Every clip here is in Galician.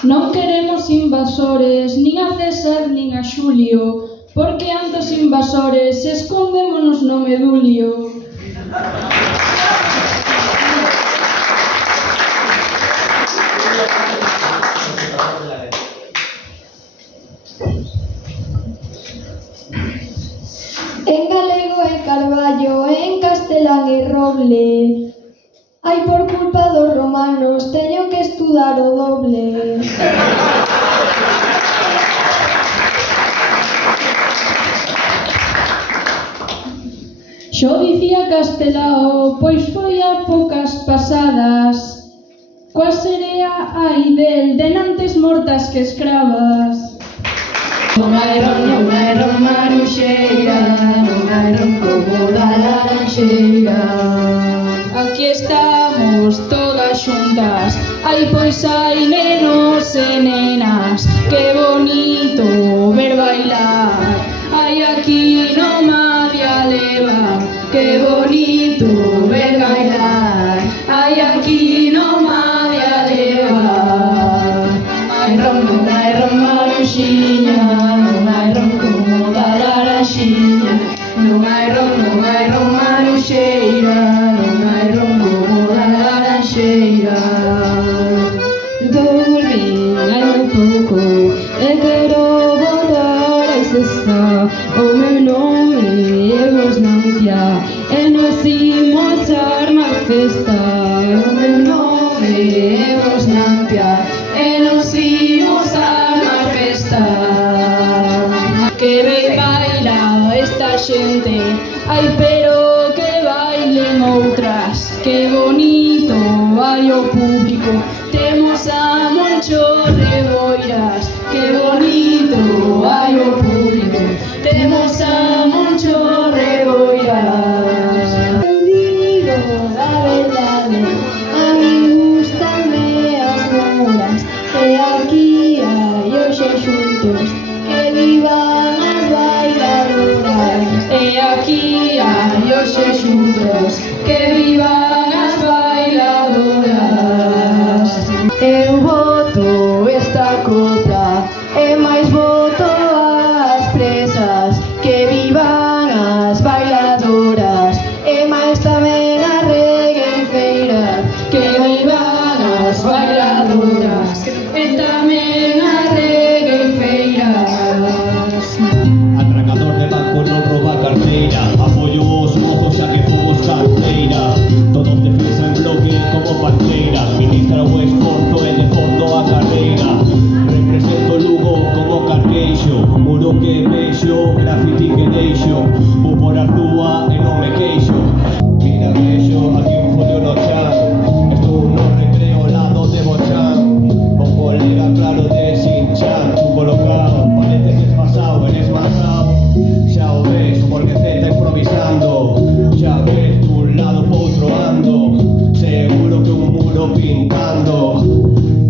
Non queremos invasores, nin a César nin a Xulio, porque ante os invasores escondémonos no medulio. En galego é Carballo, en castelán é Roble. Ai, por culpa dos romanos, teño que estudar o doble. Xo dicía Castelao, pois foi a poucas pasadas, coa serea hai del, denantes mortas que escravas. Non hai ron maruxeira, non hai ron como da laranxeira. Aquí estamos todas xuntas, ai pois hai nenos e nenas, que bonito ver bailar. Ai aquí no Madia Leva, que bonito ver bailar. Ai aquí no Madia Leva. Non hai ron maruxiña, non hai ron como da laranxiña. Non hai ron maruxeira, non hai ron como da laranxeira. Dormín hai moi pouco e quero voltar a Sesta. O meu nome é Bosnancia e nos imos armar festa. O meu nome é Bosnancia e nos imos armar festa. Que ben baila esta xente, ai pero que bailen outras. Que bonito vai o público, temos a Moncho Reboiras. Que bonito vai o público, temos a Moncho Reboiras. Eu digo a verdade, a min gústanme as moras, e aquí hai hoxe xuntos, que vivan as bailadoras. E aquí hai hoxe xuntos, que vivan as bailadoras. Eu voto esta copla e máis voto as presas, que vivan as bailadoras e máis tamén a regueifeira, que vivan as bailadoras e tamén a regueifeiras. Atracador de banco non rouba carteira, apoio os mozos xa que fomos carteira. Todos defensa en bloque como pantera, ministra o esforzo e de fondo a carreira. Represento Lugo como carqueixo, muro que vexo, graffiti que deixo. Vou por a rúa e non me queixo. Mira, vexo aquí un fodio no chan, estou no recreo lado de Bochán. O colega claro de Sinchan, tú colocado, parece que es pasado, eres masao. Xa o ves, porque Z improvisando, xa ves dun lado po outro ando, seguro que un muro pintando,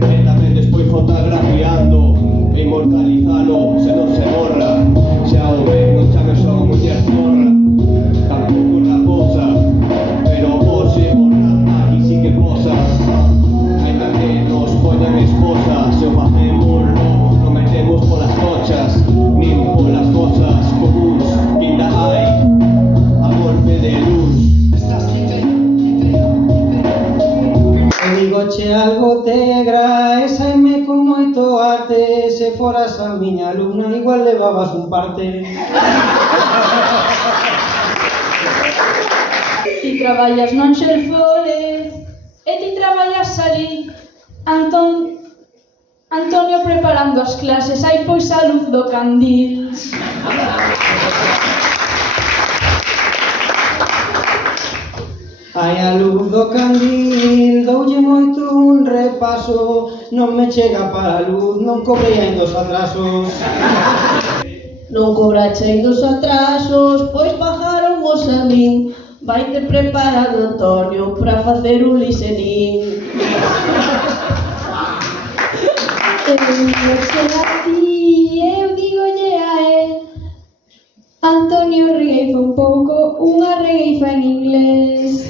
e tamén despois fotografiando, e inmortalizalo, se non se borra. Xa o ves, non chames só a muller zorra, tampouco raposa, pero por se borra, aquí sí que posa. Ainda que nos poñan esposa, se o facemos non metemos polas cochas, nin polas cosas comuns, ainda hai a golpe de luz. Digoche algo tegra, e saime con moito arte. Se foras a miña alumna, igual levabas un parte. Ti traballas no Ángel Flores e ti traballas ali, Antonio preparando as clases, hai pois a luz do candil. Ai, a luz do candil, doulle moito un repaso. Non me chega para a luz, non cobrei ainda os atrasos. Non cobrache ainda os atrasos, pois pagaron vos a min. Vaite preparando, Antonio, para facer un listening. Eu digoche a ti, eu digolle a el. Antonio regueifa un pouco, unha regueifa en inglés.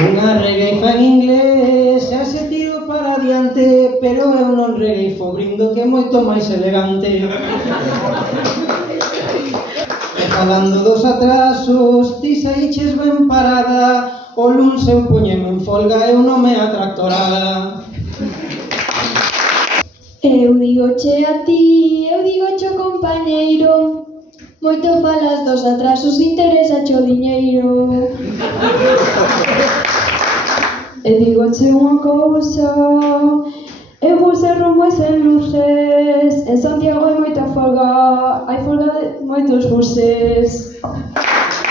Unha regueifa en inglés, e se tiro pa para adiante, pero eu non reguei fobrindo que é moito máis elegante. E falando dos atrasos, ti saíches ben parada, o luns eu poñeme en folga, eu non me atractorada. Eu digoche a ti, eu digoche ao compañeiro, moito falas dos atrasos, interesa o diñeiro. E digoche unha cousa, eu puse rumbo sen luces, en Santiago hai moita folga, hai folga de moitos buses.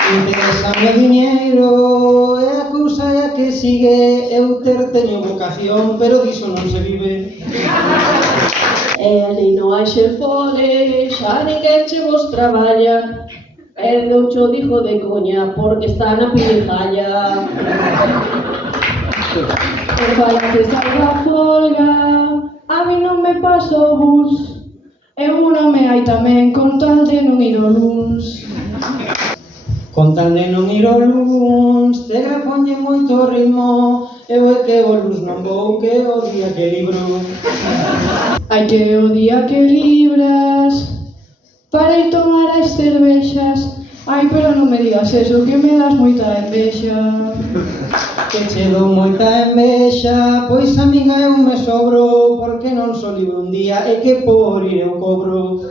Interesame o diñeiro, e a cousa é a que sigue, eu teño vocación, pero diso non se vive. E ali non hai xerfole, xa ninguén che vos traballa. E doucho dixo de coña, porque está na pirijalla. E fala que salga a folga, a mí non me pasa o bus, eu non me hai tamén con tal de non ir ao luns. Con tal de non ir ao luns, te graponlle moito ritmo, e voi que o luns non vou, que o día que libro. Hai que o día que libras para ir tomar as cervexas. Ai, pero non me digas eso, que me das moita envexa. Que che dou moita envexa, pois amiga eu me sobro, porque non só libro un día, e que por ir eu cobro.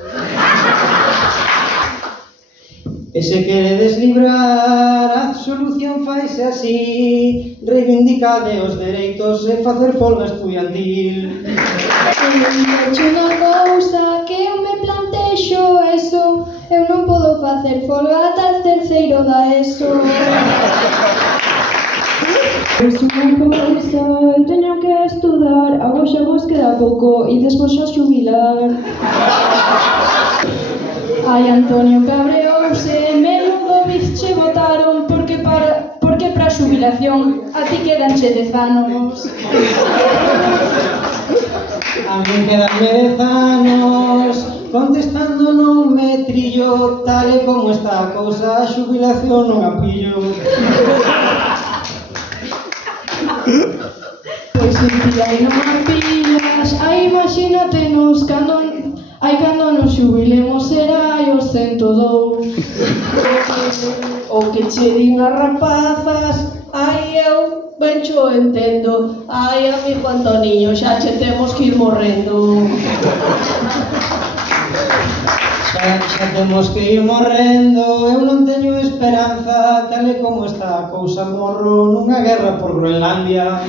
E se queredes librar, a solución faise así, reivindicade os dereitos e facer folga estudiantil. Digoche unha cousa que eu me plantexo eso, eu non podo facer folga ata o terceiro da ESO. Pois unha cousa, eu teño que estudar, a vos xa vos queda pouco, e despois xa xubilar. Ai, Antonio cabreouse, menudo biche botaron, porque para a xubilación a ti quedanche 10 anos. A min quedanme 10 anos, contestando non me trillo, tal e como está a cousa, a xubilación non a pillo. Pois si ti aí non a pillas, aí imagínatenos cando nos xubilemos será aí os 102. O que che din as rapazas, ai eu ben cho entendo. Ai, amigo Antoniño, xa che temos que ir morrendo. Xa temos que ir morrendo, eu non teño esperanza, tal e como está a cousa, morro nunha guerra por Groenlandia.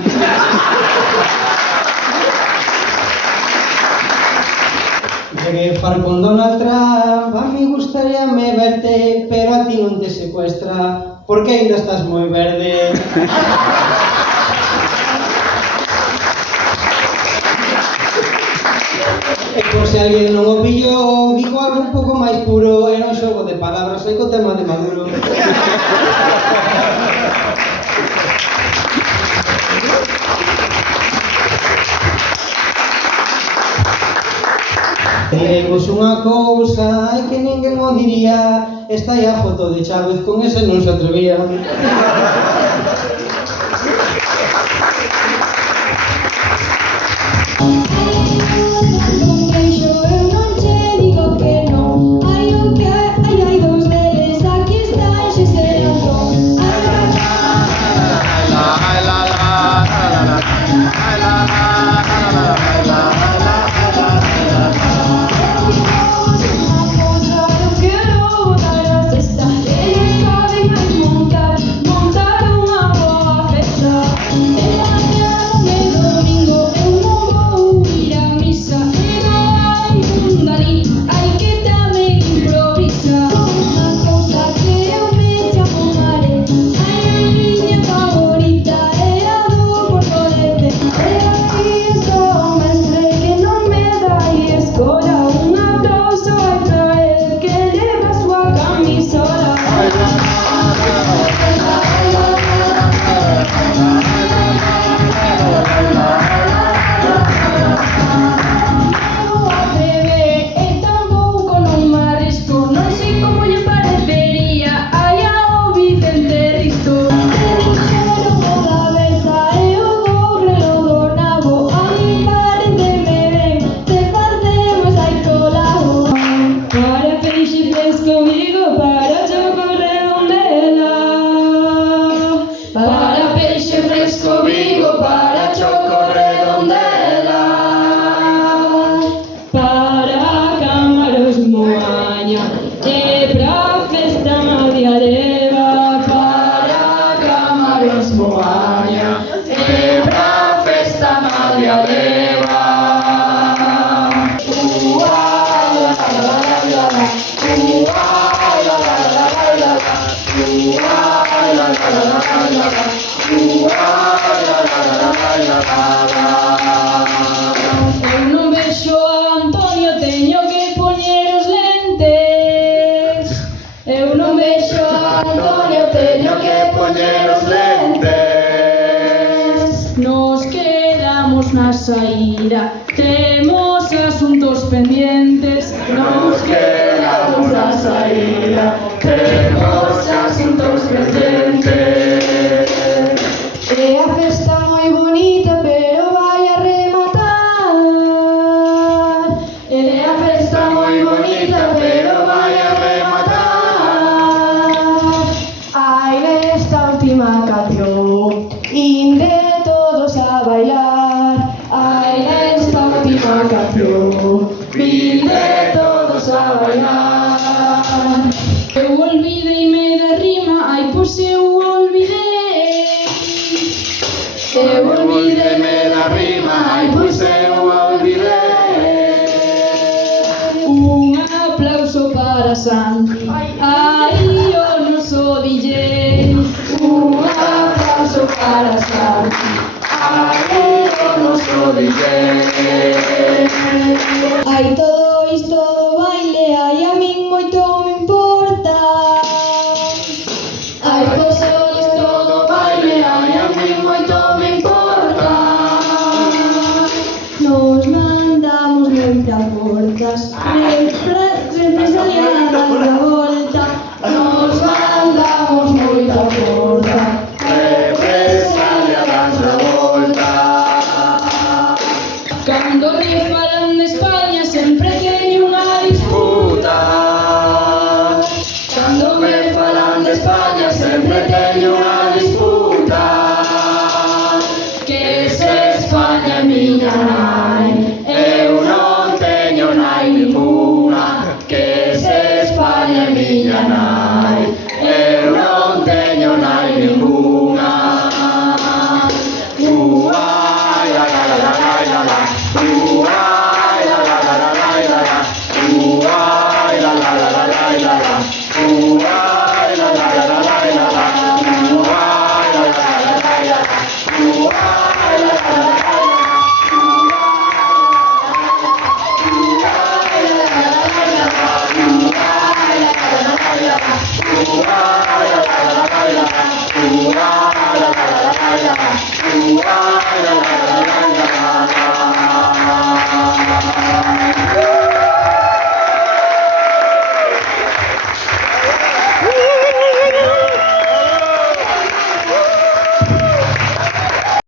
Llegué far con Donald Trump, a mí gustaríame verte, pero a ti non te secuestra, porque ainda estás moi verde. E por se alguén non o pillou, digo algo un pouco máis puro, era un xogo de palabras, hai co tema de Maduro. Diremos unha cousa, ai que ninguén o diría, está aí a foto de Chávez, con ese non se atrevía. leva. Eu non vexo a Antonio, teño que poñer os lentes. Eu non vexo a Antonio, teño que poñer os lentes. Nos quedamos na saída, temos asuntos pendientes. Nos quedamos na saída, temos asuntos pendientes. E a festa moi bonita, pero vai a rematar. E a festa moi bonita, pero vai a rematar. Ai, nesta última canción, inde todos a bailar. Ai, nesta última canción, inde todos a bailar. Eu olvideime da rima, ai, pois eu olvidei. Eu olvideime da rima, ai, pois eu olvidei. Un aplauso para Santi, ai, o noso DJ. Un aplauso para Santi, ai, o noso DJ. Ai, todo isto do baile, ai, a min moito me importa. Ai, todo isto do baile, ai, a min moito me importa. Nos mandamos moitas voltas, represaliadas da volta. Nos mandamos moitas voltas, represaliadas da volta. Cando me falan de España,